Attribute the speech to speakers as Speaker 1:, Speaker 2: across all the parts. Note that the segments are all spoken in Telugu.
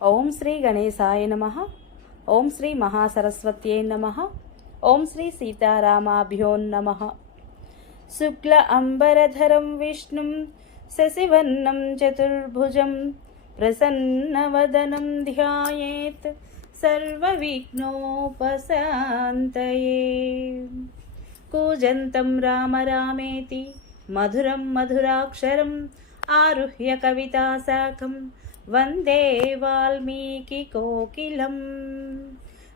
Speaker 1: ఓం శ్రీ గణేశాయ నమ. ఓం శ్రీ మహాసరస్వత్యై నమ. ఓం శ్రీ సీతారామాభ్యోన్నమ శుక్ల అంబరధరం విష్ణుం శశివర్ణం చతుర్భుజం ప్రసన్నవదనం ధ్యాయేత్ సర్వవిఘ్నోపశాంతయే. కూజంతం రామ రామేతి మధురం మధురాక్షరం ఆరుహ్య కవితాశాఖం వందే వాల్మీకి కోకిలం.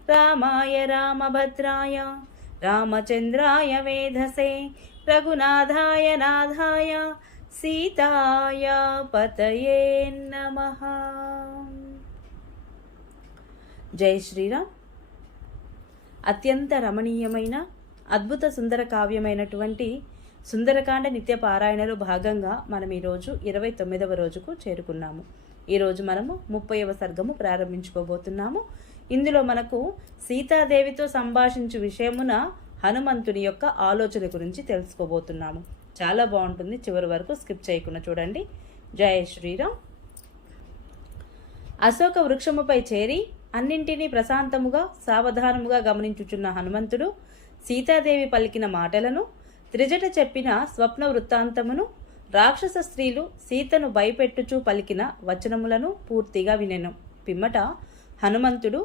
Speaker 1: రామాయ రామభద్రాయ రామచంద్రాయ వేధసే రఘునాథాయ నాథాయ సీతాయ పతయే నమః. జై శ్రీరామ్. అత్యంత రమణీయమైన అద్భుత సుందర కావ్యమైనటువంటి సుందరకాండ నిత్య పారాయణలో భాగంగా మనం ఈరోజు ఇరవై తొమ్మిదవ రోజుకు చేరుకున్నాము. ఈరోజు మనము ముప్పైవ సర్గము ప్రారంభించుకోబోతున్నాము. ఇందులో మనకు సీతాదేవితో సంభాషించు విషయమున హనుమంతుని యొక్క ఆలోచన గురించి తెలుసుకోబోతున్నాము. చాలా బాగుంటుంది. చివరి వరకు స్కిప్ చేయకుండా చూడండి. జయ శ్రీరామ్. అశోక వృక్షముపై చేరి అన్నింటినీ ప్రశాంతముగా సావధానముగా గమనించుచున్న హనుమంతుడు సీతాదేవి పలికిన మాటలను త్రిజట చెప్పిన స్వప్న వృత్తాంతమును రాక్షస స్త్రీలు సీతను భయపెట్టుచూ పలికిన వచనములను పూర్తిగా వినెను. పిమ్మట హనుమంతుడు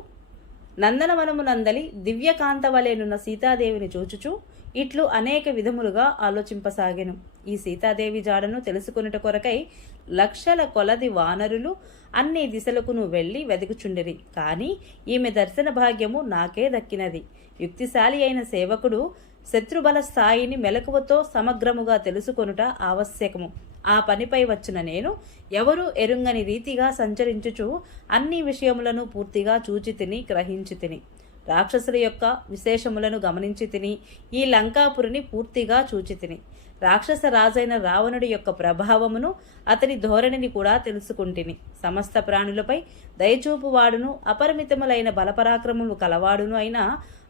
Speaker 1: నందనవనము నందలి దివ్యకాంతవలేనున్న సీతాదేవిని చూచుచూ ఇట్లు అనేక విధములుగా ఆలోచింపసాగెను. ఈ సీతాదేవి జాడను తెలుసుకొనుట కొరకై లక్షల కొలది వానరులు అన్ని దిశలకును వెళ్ళి వెదుకుచుండిరి. కాని ఈమె దర్శన భాగ్యము నాకే దక్కినది. యుక్తిశాలి అయిన సేవకుడు శత్రుబల స్థాయిని మెలకువతో సమగ్రముగా తెలుసుకొనుట ఆవశ్యకము. ఆ పనిపై వచ్చిన నేను ఎవరు ఎరుంగని రీతిగా సంచరించుచు అన్ని విషయములను పూర్తిగా చూచి తిని గ్రహించి తిని రాక్షసుల యొక్క విశేషములను గమనించి తిని ఈ లంకాపురిని పూర్తిగా చూచి తిని. రాక్షస రాజైన రావణుడి యొక్క ప్రభావమును అతని ధోరణిని కూడా తెలుసుకుంటిని. సమస్త ప్రాణులపై దయచూపువాడును అపరిమితములైన బలపరాక్రమము కలవాడును అయిన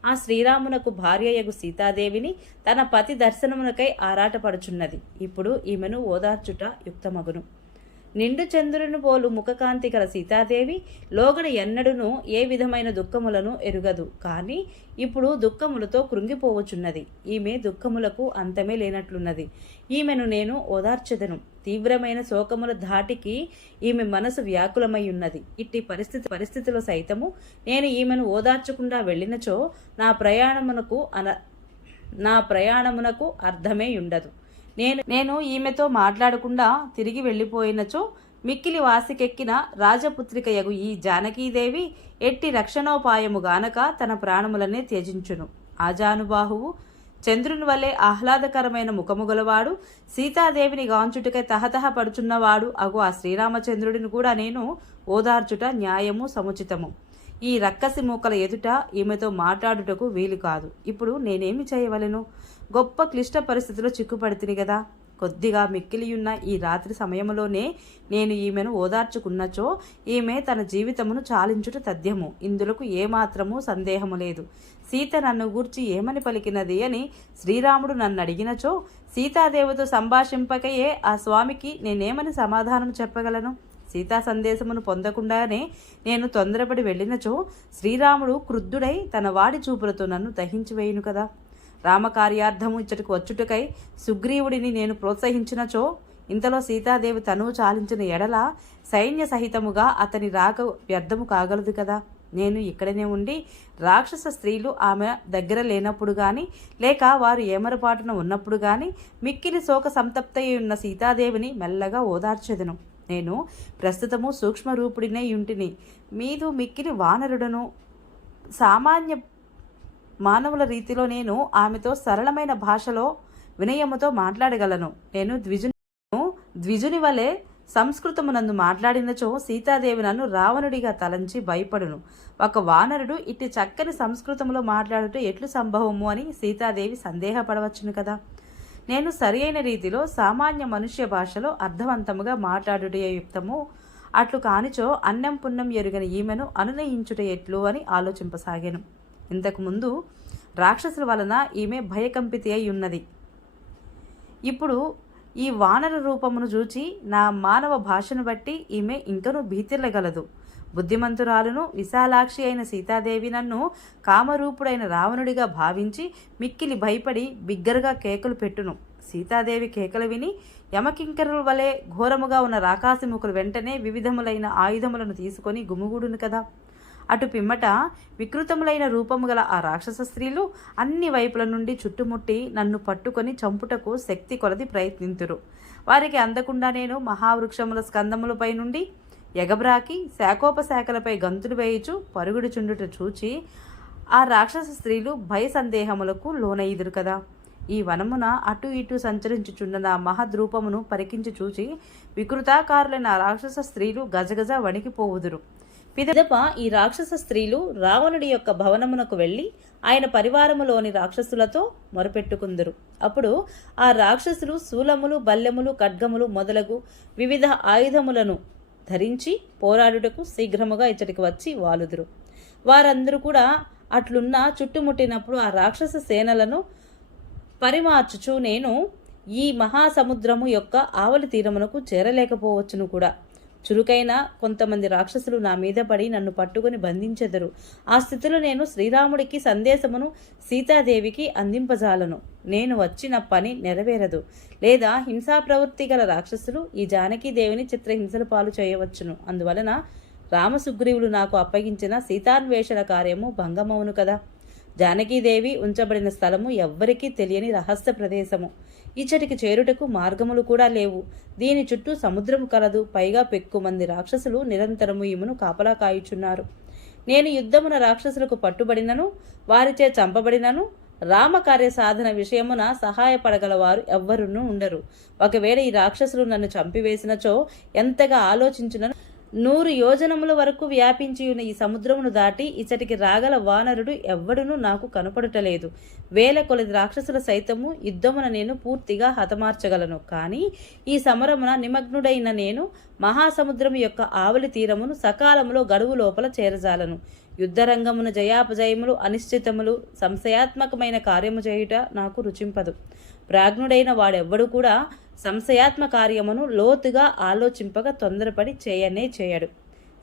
Speaker 1: ఆ శ్రీరామునకు భార్యయగు సీతాదేవిని తన పతి దర్శనమునకై ఆరాటపడుచున్నది. ఇప్పుడు ఈమెను ఓదార్చుట యుక్తమగును. నిండు చంద్రుని పోలు ముఖకాంతి గల సీతాదేవి లోగడ ఎన్నడును ఏ విధమైన దుఃఖములను ఎరుగదు. కానీ ఇప్పుడు దుఃఖములతో కృంగిపోవచున్నది ఈమె దుఃఖములకు అంతమే లేనట్లున్నది. ఈమెను నేను ఓదార్చెదను. తీవ్రమైన శోకముల ధాటికి ఈమె మనసు వ్యాకులమై ఉన్నది ఇట్టి పరిస్థితి పరిస్థితిలో సైతము నేను ఈమెను ఓదార్చకుండా వెళ్ళినచో నా ప్రయాణమునకు అన నా ప్రయాణమునకు అర్థమే ఉండదు నేను నేను ఈమెతో మాట్లాడకుండా తిరిగి వెళ్ళిపోయినచో మిక్కిలి వాసికెక్కిన రాజపుత్రిక యగు ఈ జానకీదేవి ఎట్టి రక్షణోపాయము గానక తన ప్రాణములనే త్యజించును. ఆజానుబాహువు చంద్రుని వలె ఆహ్లాదకరమైన ముఖముగలవాడు సీతాదేవిని గాంచుటకై తహతహ పడుచున్నవాడు అగు ఆ శ్రీరామచంద్రుడిని కూడా నేను ఓదార్చుట న్యాయము సముచితము. ఈ రక్కసి మూకల ఎదుట ఈమెతో మాట్లాడుటకు వీలు కాదు. ఇప్పుడు నేనేమి చేయవలను? గొప్ప క్లిష్ట పరిస్థితిలో చిక్కుపడితిని కదా కొద్దిగా మిక్కిలియున్న ఈ రాత్రి సమయంలోనే నేను ఈమెను ఓదార్చుకున్నచో ఈమె తన జీవితమును చాలించుట తథ్యము. ఇందులకు ఏమాత్రము సందేహము లేదు. సీత నన్ను గూర్చి ఏమని పలికినది అని శ్రీరాముడు నన్ను అడిగినచో సీతాదేవితో సంభాషింపకయే ఆ స్వామికి నేనేమని సమాధానం చెప్పగలను? సీతా సందేశమును పొందకుండానే నేను తొందరపడి వెళ్ళినచో శ్రీరాముడు క్రుద్ధుడై తన వాడి చూపులతో నన్ను దహించివేయును కదా. రామకార్యార్థము ఇచ్చటికి వచ్చుటకై సుగ్రీవుడిని నేను ప్రోత్సహించినచో ఇంతలో సీతాదేవి తనువు చాలించిన ఎడల సైన్య సహితముగా అతని రాక వ్యర్థము కాగలదు కదా. నేను ఇక్కడనే ఉండి రాక్షస స్త్రీలు ఆమె దగ్గర లేనప్పుడు గాని లేక వారు ఏమరపాటున ఉన్నప్పుడు గాని మిక్కిలి శోక సంతప్తయి ఉన్న సీతాదేవిని మెల్లగా ఓదార్చెదను. నేను ప్రస్తుతము సూక్ష్మ రూపుడినే యుంటిని మీదు మిక్కిలి వానరుడను సామాన్య మానవుల రీతిలో నేను ఆమెతో సరళమైన భాషలో వినయముతో మాట్లాడగలను. నేను ద్విజును ద్విజుని వలె సంస్కృతమునందు మాట్లాడినచో సీతాదేవి నన్ను రావణుడిగా తలంచి భయపడును. ఒక వానరుడు ఇట్టి చక్కని సంస్కృతంలో మాట్లాడుట ఎట్లు సంభవము అని సీతాదేవి సందేహపడవచ్చును కదా. నేను సరియైన రీతిలో సామాన్య మనుష్య భాషలో అర్థవంతముగా మాట్లాడుట యుక్తము. అట్లు కానిచో అన్నం పుణ్యం ఎరుగని ఈమెను అనునయించుట ఎట్లు అని ఆలోచింపసాగాను. ఇంతకుముందు రాక్షసుల వలన ఈమె భయకంపితి అయి ఉన్నది. ఇప్పుడు ఈ వానర రూపమును చూచి నా మానవ భాషను బట్టి ఈమె ఇంకనూ భీతిల్లగలదు. బుద్ధిమంతురాలును విశాలాక్షి అయిన సీతాదేవి నన్ను కామరూపుడైన రావణుడిగా భావించి మిక్కిలి భయపడి బిగ్గరగా కేకలు పెట్టును. సీతాదేవి కేకలు విని యమకింకరుల వలె ఘోరముగా ఉన్న రాకాసిముఖులు వెంటనే వివిధములైన ఆయుధములను తీసుకొని గుమిగూడును కదా. అటు పిమ్మట వికృతములైన రూపము గల ఆ రాక్షస స్త్రీలు అన్ని వైపుల నుండి చుట్టుముట్టి నన్ను పట్టుకొని చంపుటకు శక్తి కొలది ప్రయత్నింతురు. వారికి అందకుండా నేను మహావృక్షముల స్కందములపై నుండి ఎగబ్రాకి శాఖోపశాఖలపై గంతులు వేయుచు పరుగుడు చుండుట చూచి ఆ రాక్షస స్త్రీలు భయ సందేహములకు లోనైదురు కదా. ఈ వనమున అటు ఇటు సంచరించుచున్న నా మహద్రూపమును పరికించి చూచి వికృతాకారులైన రాక్షస స్త్రీలు గజగజ వణికిపోవుదురు. పిదప ఈ రాక్షస స్త్రీలు రావణుడి యొక్క భవనమునకు వెళ్ళి ఆయన పరివారములోని రాక్షసులతో మొరపెట్టుకుందరు. అప్పుడు ఆ రాక్షసులు శూలములు బల్లెములు ఖడ్గములు మొదలగు వివిధ ఆయుధములను ధరించి పోరాడుటకు శీఘ్రముగా ఇచ్చటికి వచ్చి వాలుదురు. వారందరూ కూడా అట్లున్న చుట్టుముట్టినప్పుడు ఆ రాక్షస సేనలను పరిమార్చుచు నేను ఈ మహాసముద్రము యొక్క ఆవలి తీరమునకు చేరలేకపోవచ్చును కూడా. చురుకైన కొంతమంది రాక్షసులు నా మీద పడి నన్ను పట్టుకుని బంధించెదరు. ఆ స్థితిలో నేను శ్రీరాముడికి సందేశమును సీతాదేవికి అందింపజాలను. నేను వచ్చిన పని నెరవేరదు. లేదా హింసా ప్రవృత్తి గల రాక్షసులు ఈ జానకీదేవిని చిత్రహింసలు పాలు చేయవచ్చును. అందువలన రామసుగ్రీవులు నాకు అప్పగించిన సీతాన్వేషణ కార్యము భంగమవును కదా? జానకీదేవి ఉంచబడిన స్థలము ఎవ్వరికీ తెలియని రహస్య ప్రదేశము. ఇచ్చటికి చేరుటకు మార్గములు కూడా లేవు. దీని చుట్టూ సముద్రము కలదు. పైగా పెక్కుమంది రాక్షసులు నిరంతరము ఈమెను కాపలా కాయుచున్నారు. నేను యుద్ధమున రాక్షసులకు పట్టుబడినను వారిచే చంపబడినను రామకార్య సాధన విషయమున సహాయపడగలవారు ఎవ్వరునూ ఉండరు. ఒకవేళ ఈ రాక్షసులు నన్ను చంపివేసినచో ఎంతగా ఆలోచించునను నూరు యోజనముల వరకు వ్యాపించి ఉన్న ఈ సముద్రమును దాటి ఇచ్చటికి రాగల వానరుడు ఎవ్వడునూ నాకు కనపడుటలేదు. వేల కొలది రాక్షసుల సైతము యుద్ధమున నేను పూర్తిగా హతమార్చగలను. కానీ ఈ సమరమున నిమగ్నుడైన నేను మహాసముద్రము యొక్క ఆవలి తీరమును సకాలంలో గడువు లోపల చేరజాలను. యుద్ధరంగమున జయాపజయములు అనిశ్చితములు సంశయాత్మకమైన కార్యము చేయుట నాకు రుచింపదు. ప్రాజ్ఞుడైన వాడెవ్వడు కూడా సంశయాత్మ కార్యమును లోతుగా ఆలోచింపక తొందరపడి చేయనే చేయడు.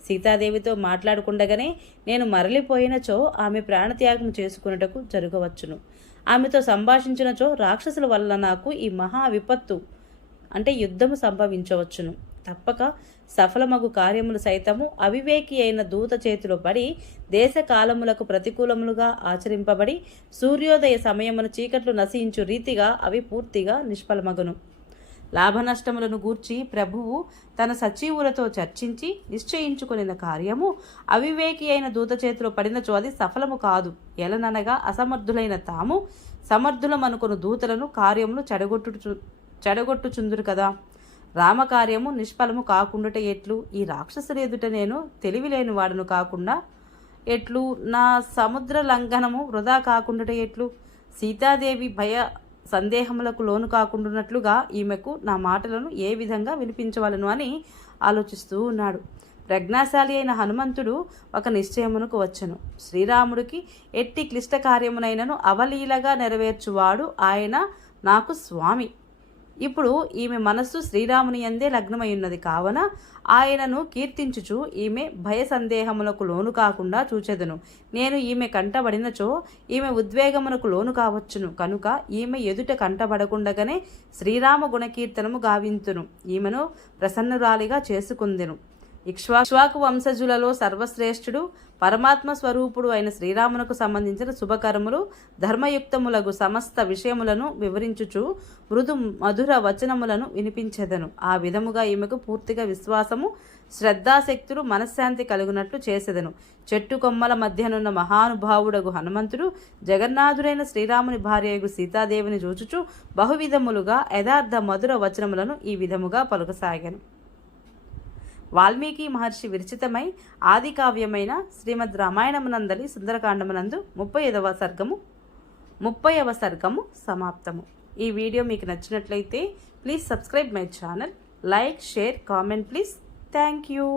Speaker 1: సీతాదేవితో మాట్లాడుకుండగానే నేను మరలిపోయినచో ఆమె ప్రాణత్యాగం చేసుకున్నటకు జరగవచ్చును. ఆమెతో సంభాషించినచో రాక్షసుల వల్ల నాకు ఈ మహా విపత్తు అంటే యుద్ధము సంభవించవచ్చును. తప్పక సఫలమగు కార్యములు సైతము అవివేకి అయిన దూత చేతిలో పడి దేశ కాలములకు ప్రతికూలములుగా ఆచరింపబడి సూర్యోదయ సమయమున చీకట్లు నశించు రీతిగా అవి పూర్తిగా నిష్ఫలమగును. లాభనష్టములను గూర్చి ప్రభువు తన సచివులతో చర్చించి నిశ్చయించుకునిన కార్యము అవివేకి అయిన దూత చేతిలో పడినచో అది సఫలము కాదు. ఎలననగా అసమర్థులైన తాము సమర్థులమనుకుని దూతలను కార్యములు చెడగొట్టు చెడగొట్టుచుందురు కదా. రామకార్యము నిష్ఫలము కాకుండాట ఎట్లు? ఈ రాక్షసుని ఎదుట నేను తెలివిలేని వాడును కాకుండా ఎట్లు? నా సముద్ర లంఘనము వృధా కాకుండాట ఎట్లు? సీతాదేవి భయ సందేహములకు లోను కాకుండానట్లుగా ఈమెకు నా మాటలను ఏ విధంగా వినిపించవలను అని ఆలోచిస్తూ ఉన్నాడు. ప్రజ్ఞాశాలి అయిన హనుమంతుడు ఒక నిశ్చయమునకు వచ్చను. శ్రీరాముడికి ఎట్టి క్లిష్ట కార్యమునైనను అవలీలగా నెరవేర్చువాడు ఆయన నాకు స్వామి. ఇప్పుడు ఈమె మనస్సు శ్రీరాముని ఎందే లగ్నమై ఉన్నది కావున ఆయనను కీర్తించుచు ఈమె భయ సందేహములకు లోను కాకుండా చూచెదను. నేను ఈమె కంటబడినచో ఈమె ఉద్వేగమునకు లోను కావచ్చును. కనుక ఈమె ఎదుట కంటబడకుండగానే శ్రీరామ గుణకీర్తనము గావింతును. ఈమెను ప్రసన్నురాలిగా చేసుకుందెను. ఇక్ష్వాకు వంశజులలో సర్వశ్రేష్ఠుడు పరమాత్మ స్వరూపుడు అయిన శ్రీరామునకు సంబంధించిన శుభకరములు ధర్మయుక్తములకు సమస్త విషయములను వివరించుచు మృదు మధుర వచనములను వినిపించెదను. ఆ విధముగా ఈమెకు పూర్తిగా విశ్వాసము శ్రద్ధాశక్తులు మనశ్శాంతి కలుగునట్లు చేసెదను. చెట్టు కొమ్మల మధ్యనున్న మహానుభావుడగు హనుమంతుడు జగన్నాథుడైన శ్రీరాముని భార్యగు సీతాదేవిని చూచుచు బహువిధములుగా యథార్థ మధుర వచనములను ఈ విధముగా పలుకసాగాను. వాల్మీకి మహర్షి విరచితమై ఆది కావ్యమైన శ్రీమద్ రామాయణమునందలి సుందరకాండమునందు ముప్పై ఐదవ సర్గము ముప్పైవ సర్గము సమాప్తము. ఈ వీడియో మీకు నచ్చినట్లయితే please subscribe my channel like share comment please. Thank you.